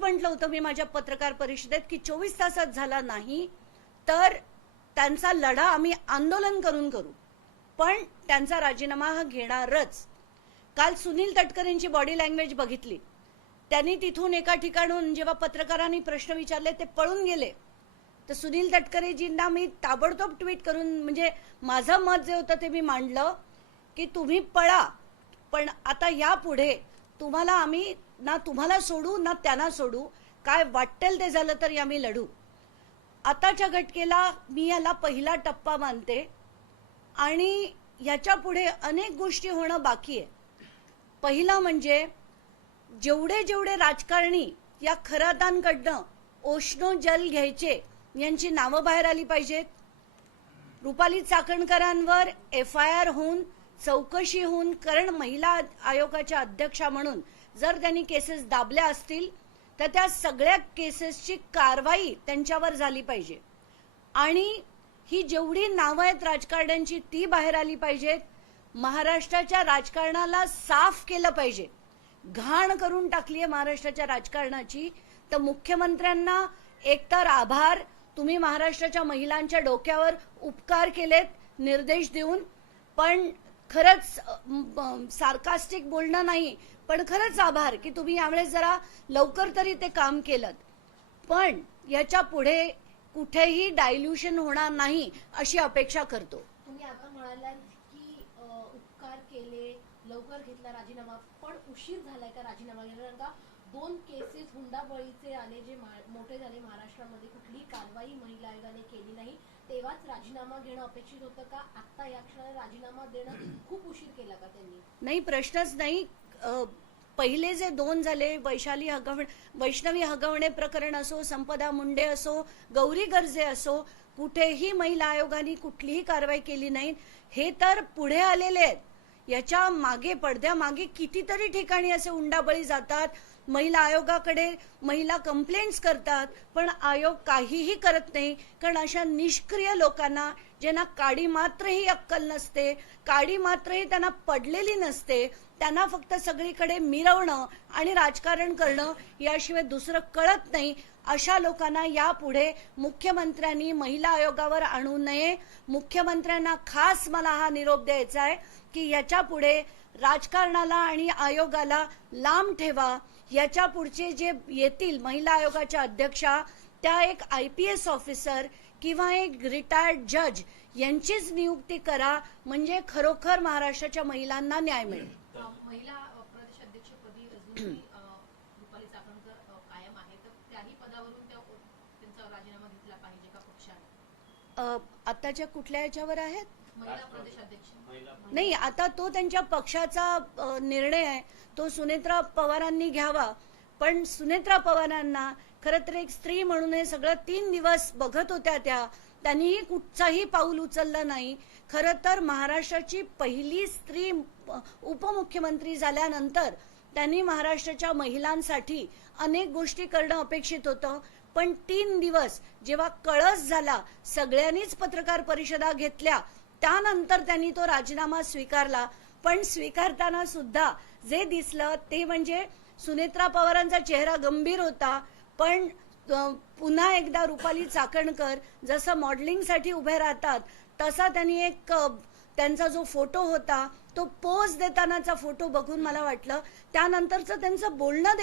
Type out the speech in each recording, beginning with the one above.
म्हटलं होतं मी माझ्या पत्रकार परिषदेत की 24 तासात झाला नाही तर त्यांचा लढा आम्ही आंदोलन करून करू, पण त्यांचा राजीनामा हा घेणारच. काल सुनील तटकरेंची बॉडी लँग्वेज बघितली. त्यांनी तिथून एका ठिकाणून जेव्हा पत्रकारांनी प्रश्न विचारले ते पळून गेले. तर सुनील तटकरेजींना मी ताबडतोब ट्विट करून म्हणजे माझं मत जे होतं ते मी मांडलं की तुम्ही पळा, पण आता यापुढे तुम्हाला आम्ही ना तुम्हाला सोडू ना त्यांना सोडू, काय वाटेल ते झालं तरी आम्ही लढू. आताच्या घटकेला मी याला पहिला टप्पा मानते आणि याच्या पुढे अनेक गोष्टी होणं बाकी आहे. पहिला म्हणजे जेवढे जेवढे राजकारणी या खरातांकडनं ओशनो जल घ्यायचे यांची नावं बाहेर आली पाहिजेत. रुपाली चाकणकरांवर FIR होऊन चौकशी होऊन, कारण महिला आयोगाच्या अध्यक्षा म्हणून जर त्यांनी केसेस दाबल्या असतील तर त्या सगळ्या केसेसची कारवाई त्यांच्यावर झाली पाहिजे. आणि ही जेवढी नावं आहेत राजकारण्यांची ती बाहेर आली पाहिजेत. महाराष्ट्राच्या राजकारणाला साफ केलं पाहिजे. घाण करून टाकली आहे महाराष्ट्राच्या राजकारणाची. तर मुख्यमंत्र्यांना एकतर आभार, तुम्ही महाराष्ट्राच्या महिलांच्या डोक्यावर उपकार केलेत निर्देश देऊन, पण खरंच सार्कास्टिक बोलणं नाही, पण खरंच आभार की तुम्ही यावेळेस जरा लवकर तरी ते काम केलं. पण याच्या पुढे कुठेही डायल्युशन होणार नाही अशी अपेक्षा करतो. तुम्ही आता म्हणालात की उपकार केले, लवकर घेतला राजीनामा, पण उशीर झालाय का राजीनामा घ्यायला? कारण का 2 केसेस हुंडाबळीचे आले जे मोठे झाले महाराष्ट्रामध्ये, कुठली कारवाई महिला आयोगाने केली नाही, तेव्हाच राजीनामा घेणं अपेक्षित होतं का? आता या क्षणाला राजीनामा देणं खूप उशीर केला का त्यांनी? नाही, प्रश्नच नाही. पहिले जे 2 झाले, वैष्णवी हगवणे प्रकरण असो, संपदा मुंडे असो, गौरी गर्जे असो, कुठेही महिला आयोगाने कुठलीही कारवाई केली नाही. हे तर पुढे आलेले आहेत. याच्या मागे पडद्यामागे कितीतरी ठिकाणी असे हुंडाबळी जातात. महिला आयोगाकडे महिला कंप्लेंट्स करतात, पण आयोग काहीही करत नाही. कारण अशा निष्क्रिय लोकांना, ज्यांना काडी मात्रही अक्कल नसते, काडी मात्रही त्यांना पडलेली नसते, त्यांना फक्त सगळीकडे मिरवणं आणि राजकारण करणं याशिवाय दुसरं कळत नाही, अशा लोकांना यापुढे मुख्यमंत्र्यांनी महिला आयोगावर आणू नये. मुख्यमंत्र्यांना खास मला हा निरोप द्यायचा आहे की याच्या पुढे राजकारणाला आणि आयोगाला लांब ठेवा. याच्या पुढचे जे येतील महिला आयोगाच्या अध्यक्षा, त्या एक IPS ऑफिसर किंवा एक रिटायर्ड जज यांचीच नियुक्ती करा, म्हणजे खरोखर महाराष्ट्राच्या महिलांना न्याय मिळेल. महिला प्रदेश अध्यक्षपदी अजूनही रुपाली चाकणकर कायम आहे, तर त्याही पदावरून त्यांचा राजीनामा घेतला पाहिजे का पक्षाने? आताच्या कुठल्या याच्यावर आहेत? महिला प्रदेश अध्यक्ष नाही, आता तो त्यांच्या पक्षाचा निर्णय आहे, तो सुनेत्रा पवारांनी घ्यावा. पण सुनेत्रा पवारांना खरं तर एक स्त्री म्हणून हे सगळं 3 दिवस बघत होत्या त्यांनीही कुठचाही पाऊल उचललं नाही. खरं तर महाराष्ट्राची पहिली स्त्री उपमुख्यमंत्री झाल्यानंतर त्यांनी महाराष्ट्राच्या महिलांसाठी अनेक गोष्टी करणं अपेक्षित होतं. पण 3 दिवस जेव्हा कळस झाला, सगळ्यांनीच पत्रकार परिषदा घेतल्या, त्यानंतर त्यांनी तो राजीनामा स्वीकारला. पण स्वीकारताना सुद्धा जे दिसलं ते म्हणजे सुनेत्रा पवारांचा चेहरा गंभीर होता, पण पुन्हा एकदा रुपाली चाकणकर जसं मॉडेलिंगसाठी उभे राहतात तसा त्यांनी एक त्यांचा जो फोटो होता तो पोज देतानाचा फोटो बघून मला वाटलं, त्यानंतरचं त्यांचं बोलणं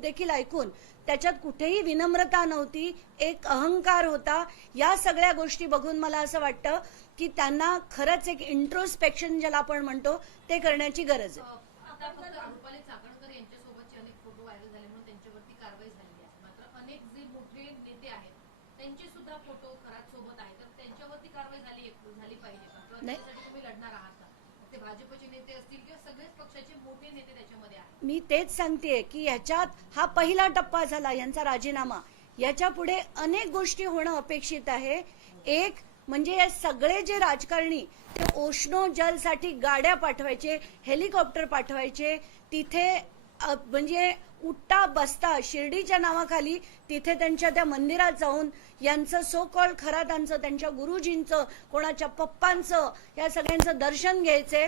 देखील ऐकून त्याच्यात कुठेही विनम्रता नव्हती, एक अहंकार होता. या सगळ्या गोष्टी बघून मला असं वाटतं की त्यांना खरंच एक इंट्रोस्पेक्शन ज्याला आपण म्हणतो ते करण्याची गरज आहे. आता फक्त रुपाली चाकणकर यांच्यासोबतचे अनेक फोटो व्हायरल झाले म्हणून त्यांच्यावरती कारवाई झालेली आहे, मात्र अनेक जे मोठे नेते आहेत त्यांचे सुद्धा फोटो खरात सोबत आहेत, तर त्यांच्यावरती कारवाई झाली पाहिजे का? त्यासाठी तुम्ही लढणार आहात का? ते भाजपचे नेते असतील किंवा सगळेच पक्षाचे मोठे नेते त्याच्यामध्ये आहेत? मी तेच सांगतेय की याच्यात हा पहिला टप्पा झाला यांचा राजीनामा. याच्या पुढे अनेक गोष्टी होणं अपेक्षित आहे. एक म्हणजे हे सगळे जे राजकारणी ते ओशनो जलसाठी गाड्या पाठवायचे, हेलिकॉप्टर पाठवायचे, तिथे म्हणजे उठता बसता शिर्डीच्या नावाखाली तिथे त्यांच्या त्या मंदिरात जाऊन यांचं सो कॉल्ड खरातांचं, त्यांच्या गुरुजींचं, कोणाच्या पप्पांचं, या सगळ्यांचं दर्शन घ्यायचे.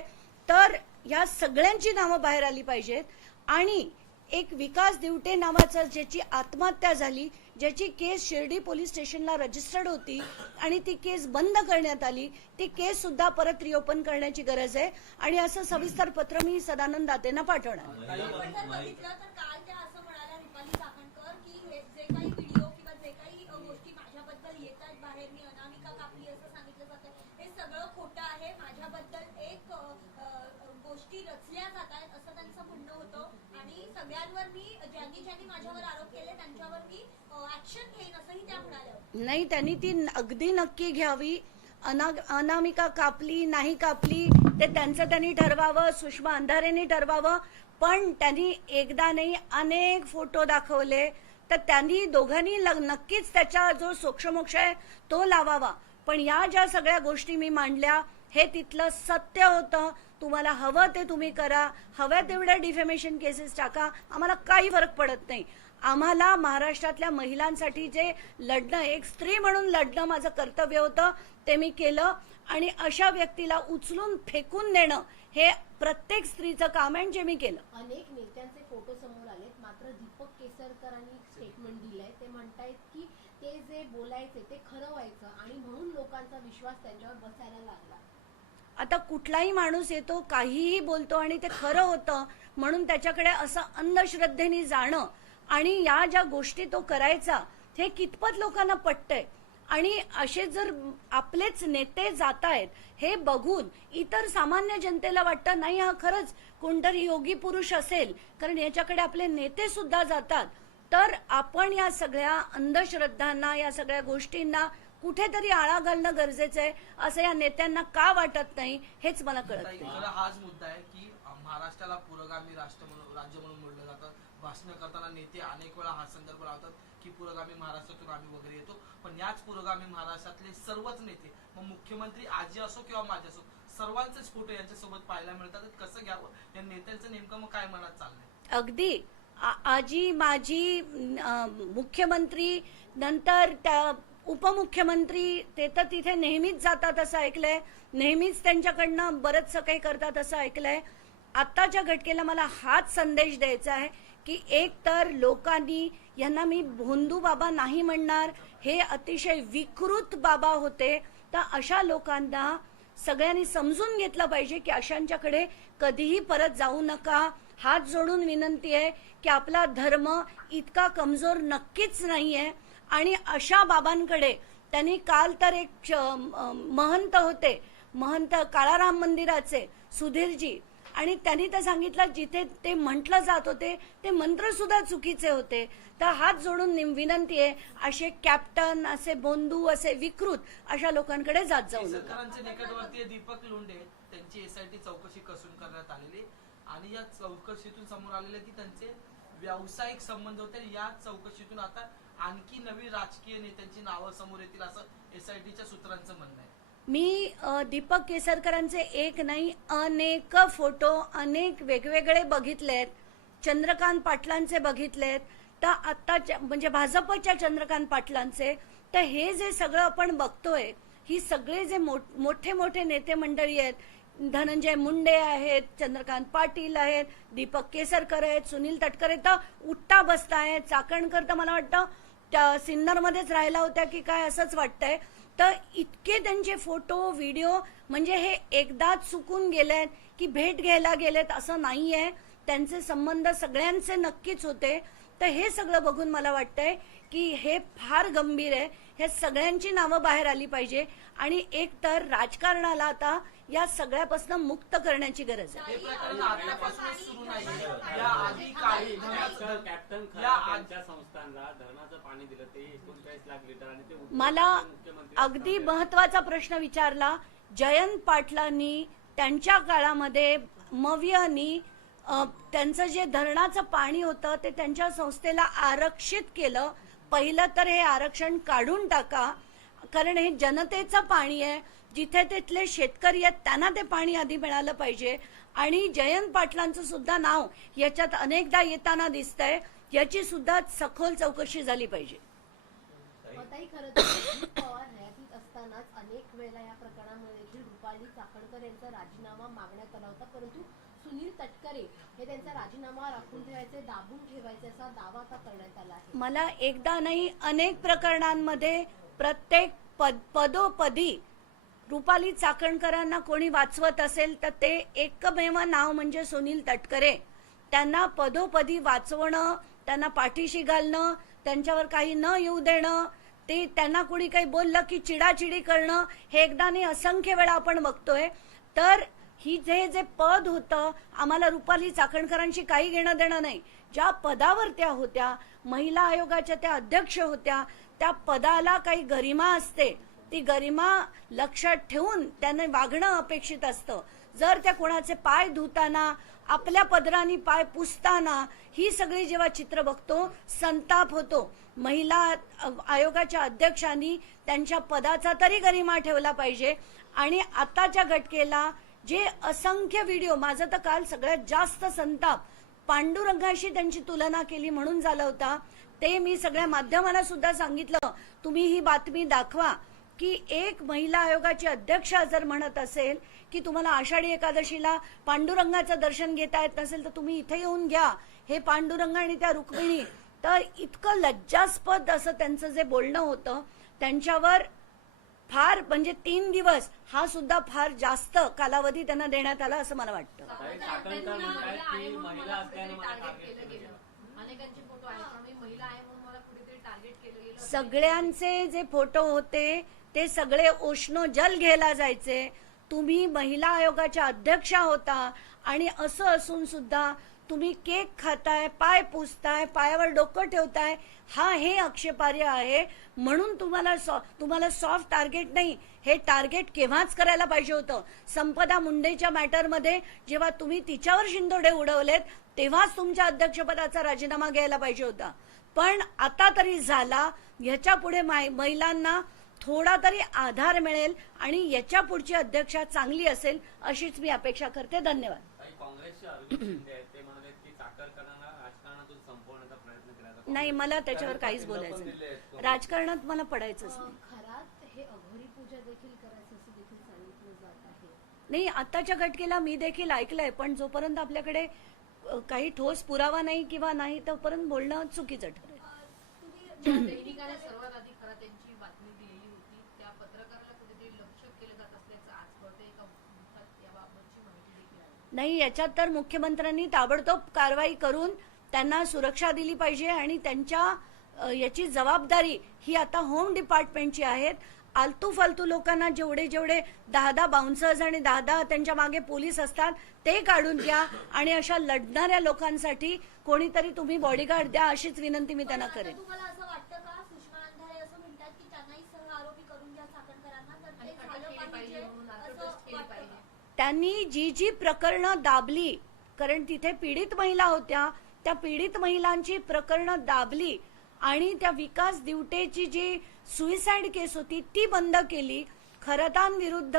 तर या सगळ्यांची नावं बाहेर आली पाहिजेत आणि एक विकास दिवटे नावाचा ज्याची आत्महत्या झाली, ज्याची केस शिर्डी पोलीस स्टेशनला रजिस्टर्ड होती आणि ती केस बंद करण्यात आली, ती केस सुद्धा परत रिओपन करण्याची गरज आहे आणि असं सविस्तर पत्र मी सदानंद दातेंना पाठवणार. पण जर बघितलं तर काल त्या असं म्हणाल्या रुपाली चाकणकर की हे जे काही व्हिडिओ किंवा जे काही गोष्टी माझ्याबद्दल येतात बाहेर, मी अनामिका कापली असं सांगितलं जातं, हे सगळं खोटं आहे. माझ्याबद्दल एक गोष्टी रचल्या जात आहेत असं त्यांचं म्हणणं होतं आणि सगळ्यांवर मी ज्यांनी माझ्यावर आरोप केले त्यांच्यावर मी ऍक्शन घेईन असंही त्या म्हणाल्या. नाही, त्यांनी ती अगदी नक्की घ्यावी. अनामिका कापली नाही कापली ते त्यांचं त्यांनी ठरवावं, सुषमा अंधारेंनी ठरवावं. पण त्यांनी एकदा नाही अनेक फोटो दाखवले, तर त्यांनी दोघांनी नक्कीच त्याच्या जो सोक्षमोक्ष आहे तो लावावा. पण या ज्या सगळ्या गोष्टी मी मांडल्या हे तिथलं सत्य होतं. तुम्हाला हवं ते तुम्ही करा, हव्या तेवढ्या डिफेमेशन केसेस टाका, आम्हाला काही फरक पडत नाही. आम्हाला महाराष्ट्रातल्या महिलांसाठी जे लढणं, एक स्त्री म्हणून लढणं माझं कर्तव्य होतं, ते मी केलं. आणि अशा व्यक्तीला उचलून फेकून देणं हे प्रत्येक स्त्रीचं काम आहे, जे मी केलं. अनेक नेत्यांचे फोटो समोर आलेत, मात्र दीपक केसरकरांनी स्टेटमेंट दिलंय. ते म्हणतायत की ते जे बोलायचे ते खरं व्हायचं आणि म्हणून लोकांचा विश्वास त्यांच्यावर बसायला लागला. आता कुठलाही माणूस येतो, काहीही बोलतो आणि ते खरं होतं म्हणून त्याच्याकडे असं अंधश्रद्धेने जाणं आणि या ज्या गोष्टी तो करायचा हे कितपत लोकांना पटतंय. आणि असे जर आपलेच नेते जात आहेत हे बघून इतर सामान्य जनतेला वाटतं नाही हा खरंच कोणतरी योगी पुरुष असेल, कारण याच्याकडे आपले नेते सुद्धा जातात. तर आपण या सगळ्या अंधश्रद्धांना, या सगळ्या गोष्टींना कुठेतरी आळा घालणं गरजेचं आहे, असं या नेत्यांना का वाटत नाही हेच मला कळत नाही. हाच मुद्दा आहे की महाराष्ट्राला पुरोगामी राज्य म्हणून बोललं जातं. भाषण करताना नेते अनेक वेळा हा संदर्भ लावतात की पुरोगामी महाराष्ट्रातून आम्ही वगैरे येतो. पण याच पुरोगामी महाराष्ट्रातले सर्वच नेते, मग मुख्यमंत्री आजी असो किंवा माझे असो, सर्वांचेच फोटो यांच्यासोबत पाहायला मिळतात. कसं घ्यावं या नेत्यांचं नेमकं मग काय मनात चाललंय? अगदी आजी, माझी, मुख्यमंत्री, नंतर त्या उपमुख्यमंत्री, ते तर तिथे नेहमीच जातात असं ऐकलंय, नेहमीच त्यांच्याकडनं बरंचसं काही करतात असं ऐकलंय. आत्ताच्या घटनेला मला हाच संदेश द्यायचा आहे की एक तर लोकांनी यांना मी भोंदू बाबा नाही म्हणणार, हे अतिशय विकृत बाबा होते. तर अशा लोकांना सगळ्यांनी समजून घेतलं पाहिजे की अशांच्याकडे कधीही परत जाऊ नका. हात जोडून विनंती आहे की आपला धर्म इतका कमजोर नक्कीच नाहीये. आणि अशा बाबांकडे त्यांनी काल तर एक महंत होते, महंत काळाराम मंदिराचे सुधीरजी, आणि त्यांनी तर सांगितलं जिथे ते म्हटलं जात होते ते मंत्र सुद्धा चुकीचे होते. तर हात जोडून विनंती आहे, असे कॅप्टन, असे बोंधू, असे विकृत अशा लोकांकडे जात जाऊ नका. सरकारांच्या निकटवर्तीय दीपक लोंढे त्यांची एसआयटी चौकशी कसून करण्यात आलेली आणि या चौकशीतून समोर आलेले की त्यांचे व्यावसायिक संबंध होते. या चौकशीतून आता आणखी नवी राजकीय नेत्यांची नावं समोर येतील असं एसआयटीच्या सूत्रांचं म्हणणं आहे. मी दीपक केसरकरांचे एक नाही अनेक फोटो अनेक वेगवेगळे बघितलेत. चंद्रकांत पाटलांचे बघितलेत, तर आत्ताच्या म्हणजे भाजपच्या चंद्रकांत पाटलांचे. तर हे जे सगळं आपण बघतोय, ही सगळे जे मोठे मोठे नेते मंडळी आहेत, धनंजय मुंडे आहेत, चंद्रकांत पाटील आहेत, दीपक केसरकर आहेत, सुनील तटकरे, तर उठता बसता आहेत. चाकणकर तर मला वाटतं त्या सिन्नरमध्येच राहिला होत्या की काय असंच वाटतंय. तर इतके त्यांचे फोटो व्हिडिओ, म्हणजे हे एकदाच चुकून गेलेत की भेट घ्यायला गेलेत असं नाहीये. त्यांचे संबंध सगळ्यांचे नक्कीच होते. तर हे सगळं बघून मला वाटतंय की हे फार गंभीर आहे. हे सगळ्यांची नावं बाहेर आली पाहिजे आणि एक तर राजकारणाला आता या सगळ्यापासून मुक्त करण्याची गरज आहे. हे प्रकरण आतापासूनच सुरू नाही. या आधी काही कॅप्टन खराच्या संस्थांना धरणाचं पाणी दिलं ते 39 लाख लिटर आणि ते मला अगदी महत्वाचा प्रश्न विचारला. जयंत पाटलांनी त्यांच्या काळामध्ये मवियानी त्यांचं जे धरणाचं पाणी होतं ते त्यांच्या संस्थेला आरक्षित केलं. पहिलं तर हे आरक्षण काढून टाका, कारण हे जनतेचं पाणी आहे. जिथे तिथले शेतकरी आहेत त्यांना ते पाणी आधी मिळालं पाहिजे. आणि जयंत पाटलांचं सुद्धा नाव याच्यात अनेकदा येताना दिसतंय. याची सुद्धा सखोल चौकशी झाली पाहिजे. ताई, खरं तर अजित पवार हयातीत असतानाच अनेक वेळेला या प्रकरणामध्ये रुपाली चाकणकर यांचा राजीनामा मागण्यात आला होता, परंतु सुनील तटकरे हे त्यांचा राजीनामा राखून ठेवायचे, दाबून ठेवायचे असा दावा आता करण्यात आला आहे. मला एकदा नाही अनेक प्रकरणांमध्ये प्रत्येक पदोपदी रुपाली चाकणकरांना कोणी वाचवत असेल तर ते एकमेव नाव म्हणजे सुनील तटकरे. त्यांना पदोपदी वाचवणं, त्यांना पाठीशी घालणं, त्यांच्यावर काही न येऊ देणं, ते त्यांना कोणी काही बोललं की चिडाचिडी करणं, हे एकदा नाही असंख्य वेळा आपण बघतोय. तर ही जे पद होतं, आम्हाला रुपाली चाकणकरांशी काही घेणं देणं नाही. ज्या पदावर त्या होत्या, महिला आयोगाच्या त्या अध्यक्ष होत्या, त्या पदाला काही गरिमा असते. ती गरिमा लक्षात ठेवून त्याने वागणं अपेक्षित असतं. जर त्या कोणाचे पाय धुताना, आपल्या पदराने पाय पुसताना ही सगळी जेव्हा चित्र बघतो, संताप होतो. महिला आयोगाच्या अध्यक्षांनी त्यांच्या पदाचा तरी गरिमा ठेवला पाहिजे. आणि आताच्या घटकेला जे असंख्य व्हिडिओ, माझं तर काल सगळ्यात जास्त संताप पांडुरंगाशी त्यांची तुलना केली म्हणून झाला होता. ते मी सगळ्या माध्यमांना सुद्धा सांगितलं, तुम्ही ही बातमी दाखवा की एक महिला आयोगाची अध्यक्ष जर म्हणत असेल की तुम्हाला आषाढी एकादशीला पांडुरंगाचं दर्शन घेता येत नसेल तर तुम्ही इथे येऊन घ्या, हे पांडुरंग आणि त्या रुक्मिणी. तर इतकं लज्जास्पद असं त्यांचं जे बोलणं होतं, त्यांच्यावर फार म्हणजे 3 दिवस हा सुद्धा फार जास्त कालावधी त्यांना देण्यात आला असं मला वाटतं. चाकणकर म्हणतात की महिला असल्यानं मला टार्गेट केलं गेलं. अनेकांचे फोटो आहेत, त्यामुळे महिला आहे म्हणून मला कुठेतरी टार्गेट केलं गेलं. सगळ्यांचे जे फोटो होते ते सगळे उष्णोजल घ्यायला जायचे. तुम्ही महिला आयोगाच्या अध्यक्षा होता आणि असं असून सुद्धा तुम्ही केक खाताय, पाय पुसताय, पायावर डोकं ठेवताय, हे आक्षेपार्ह आहे. म्हणून तुम्हाला सॉफ्ट टार्गेट नाही, हे टार्गेट केव्हाच करायला पाहिजे होतं. संपदा मुंडेच्या मॅटरमध्ये जेव्हा तुम्ही तिच्यावर शिंदोडे उडवलेत तेव्हाच तुमच्या अध्यक्षपदाचा राजीनामा घ्यायला पाहिजे होता. पण आता तरी झाला. ह्याच्या पुढे महिलांना थोडा तरी आधार मिळेल आणि याच्या पुढची अध्यक्षा चांगली असेल अशीच मी अपेक्षा करते. धन्यवाद. काँग्रेसचे अरविंद शिंदे आहेत, ते म्हणाले की चाकणकरांना राजकारणातून संपवण्याचा प्रयत्न केला जातो. नाही, मला त्याच्यावर काहीच बोलायचं नाही. राजकारणात मला पडायचंच नाही. खरात हे अघोरी पूजा देखील करायचं असं देखील सांगितलं जात आहे. नाही, आताच्या घटकेला मी देखील ऐकलंय, पण जोपर्यंत आपल्याकडे काही ठोस पुरावा नाही किंवा नाही तोपर्यंत बोलणं चुकीचं ठरेल. तुम्ही दैनिकाने सर्वात आधी खरात यांची बातमी दिलेली होती. त्या पत्रकाराला कुठेतरी लक्ष केलं जात असल्याचं आज कळतं. एका वृत्तात याबाबतची माहिती देखील आहे. नाही, याच्यात तर मुख्यमंत्र्यांनी ताबडतोब कारवाई करून त्यांना सुरक्षा दिली पाहिजे आणि त्यांच्या याची जबाबदारी ही आता होम डिपार्टमेंटची आहे. आलतू फालतू लोकांना जेवढे 10 बाउन्सर्स आणि 10 त्यांच्या मागे पोलीस असतात ते काढून द्या आणि अशा लढणाऱ्या लोकांसाठी कोणीतरी तुम्ही बॉडीगार्ड द्या, अशीच विनंती मी त्यांना आता करेन. तुम्हाला असं वाटतं का, सुषमा अंधारे असं म्हणतात की त्यांनाही सह आरोपी करून घ्या चाकणकरांना, तर ते झालं पाहिजे असं वाटतं का? त्यांनी जी प्रकरणं दाबली, कारण तिथे पीडित महिला होत्या, त्या पीडित महिलांची प्रकरणं दाबली आणि त्या विकास दिवटेची जी सुइसाइड केस होती ती बंद केली. खरतांविरुद्ध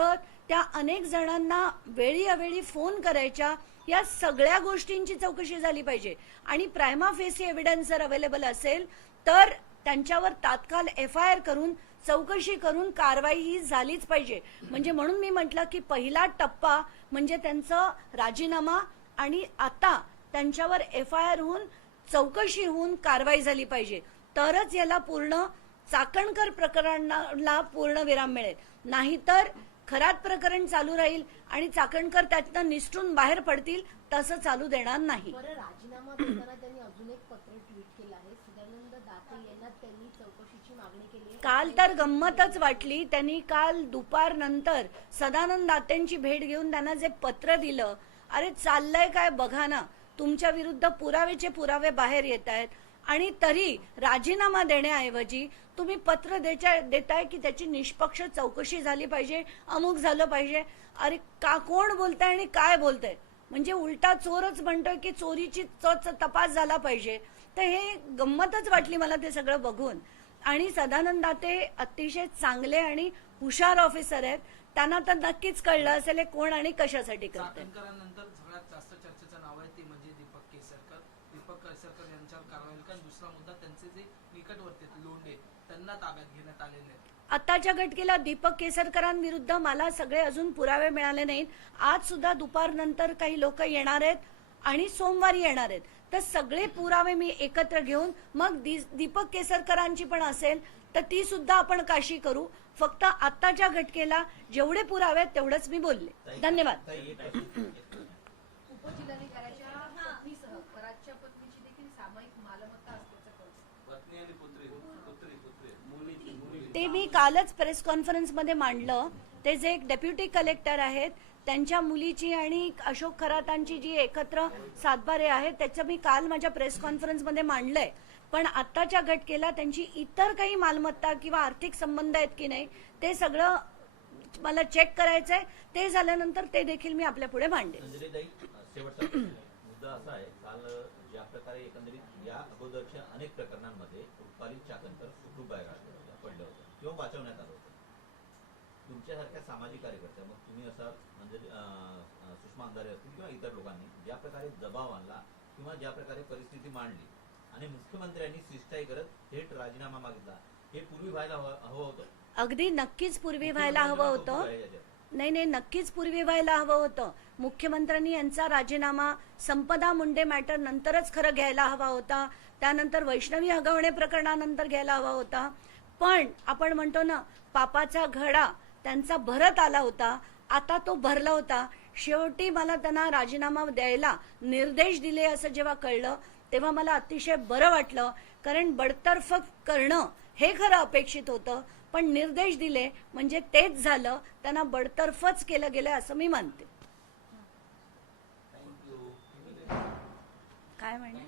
त्या अनेक जणांना वेळी अवेळी फोन करायच्या, या सगळ्या गोष्टींची चौकशी झाली पाहिजे. आणि प्रायमा फेसी एव्हिडन्स जर अवेलेबल असेल तर त्यांच्यावर तात्काळ FIR करून चौकशी करून कारवाई ही झालीच पाहिजे. म्हणजे म्हणून मी म्हटलं की पहिला टप्पा म्हणजे त्यांचा राजीनामा आणि आता त्यांच्यावर FIR होऊन चौकशी होऊन कारवाई झाली पाहिजे. तरच याला पूर्ण चाकणकर प्रकरणाला पूर्ण विराम मिळेल. नाहीतर खरात प्रकरण चालू राहील आणि चाकणकर त्यातनं निसटून बाहेर पडतील, तसं चालू देणार नाही. बरं, राजीनामा देताना त्यांनी अजून एक पत्र ट्विट केलं आहे. सदानंद दाते यांना त्यांनी चौकशीची मागणी केली आहे. काल तर गंमतच वाटली. त्यांनी काल दुपारनंतर सदानंद दातेंची भेट घेऊन त्यांना जे पत्र दिलं, अरे चाललंय काय बघा ना, तुमच्या विरुद्ध पुरावेचे पुरावे बाहेर येत आहेत आणि तरी राजीनामा देण्याऐवजी तुम्ही पत्र देताय की त्याची निष्पक्ष चौकशी झाली पाहिजे, अमुक झालं पाहिजे. अरे कोण बोलताय आणि काय बोलताय? म्हणजे उलटा चोरच म्हणतोय की चोरीची तपास झाला पाहिजे. तर हे गंमतच वाटली मला ते सगळं बघून. आणि सदानंद दाते अतिशय चांगले आणि हुशार ऑफिसर आहेत. त्यांना तर नक्कीच कळलं असेल कोण आणि कशासाठी करते. चाकणकरांनंतर सगळ्यात जास्त चर्चेचं नाव आहे ते म्हणजे दीपक केसरकर यांच्यावर कारवाई. कारण दुसरा मुद्दा त्यांचे जे निकट वरती आहेत, लोंढे, त्यांना ताब्यात घेण्यात आलेले आहे. आताच्या घटकेला दीपक केसरकरांविरुद्ध मला सगळे अजून पुरावे मिळाले नाहीत. आज सुद्धा दुपारनंतर काही लोक येणार आहेत आणि सोमवारी येणार आहेत. तर सगळे पुरावे मी एकत्र घेऊन मग दीपक केसरकरांची पण असेल तर ती सुद्धा आपण काशी करू. फक्त आताच्या घटकेला जेवढे पुरावे आहेत तेवढंच मी बोलले. धन्यवाद. उपजिल्हाधिकाऱ्याच्या पत्नीसह कराडच्या पत्नीची देखील सामायिक मालमत्ता असल्याचं कळतं. पत्नी आणि पुत्री पुत्री पुत्री मुलीची ते मी कालच प्रेस कॉन्फरन्समध्ये मांडलं. ते जे एक डेप्युटी कलेक्टर आहेत त्यांच्या मुलीची आणि अशोक खरातांची जी एकत्र सातबारे आहेत त्याचं मी काल माझ्या प्रेस कॉन्फरन्समध्ये मांडलंय. पण आत्ताच्या घटकेला त्यांची इतर काही मालमत्ता किंवा आर्थिक संबंध आहेत की नाही ते सगळं मला चेक करायचंय. ते झाल्यानंतर ते देखील मी आपल्या पुढे मांडेन. अंजलीताई, शेवटचा मुद्दा असा आहे, काल ज्या प्रकारे एकंदरीत या अगोदरच्या अनेक प्रकरणांमध्ये रुपाली चाकणकर कुटुंबाला पडलं होतं किंवा वाचवण्यात आलं होतं. तुमच्यासारख्या सामाजिक कार्यकर्त्या, मग तुम्ही असा म्हणजे सुषमा अंधारे असतील किंवा इतर लोकांनी ज्या प्रकारे दबाव आणला किंवा ज्या प्रकारे परिस्थिती मांडली आणि मुख्यमंत्र्यांनी शिष्टाई करत थेट राजीनामा मागितला, हे पूर्वी व्हायला हवं होतं. अगदी नक्कीच पूर्वी व्हायला हवं होतं. नाही, नक्कीच पूर्वी व्हायला हवं होतं. मुख्यमंत्र्यांनी यांचा राजीनामा संपदा मुंडे मॅटर नंतरच खरं घ्यायला हवा होता. त्यानंतर वैष्णवी हगवणे प्रकरणानंतर घ्यायला हवा होता. पण आपण म्हणतो ना, पापाचा घडा त्यांचा भरत आला होता, आता तो भरला होता. शेवटी मला त्यांना राजीनामा द्यायला निर्देश दिले असं जेव्हा कळलं तेव्हा मला अतिशय बरं वाटलं. कारण बडतर्फ करणं हे खरं अपेक्षित होतं, पण निर्देश दिले म्हणजे तेच झालं. त्यांना बडतर्फच केलं गेलं असं मी मानते. काय म्हणे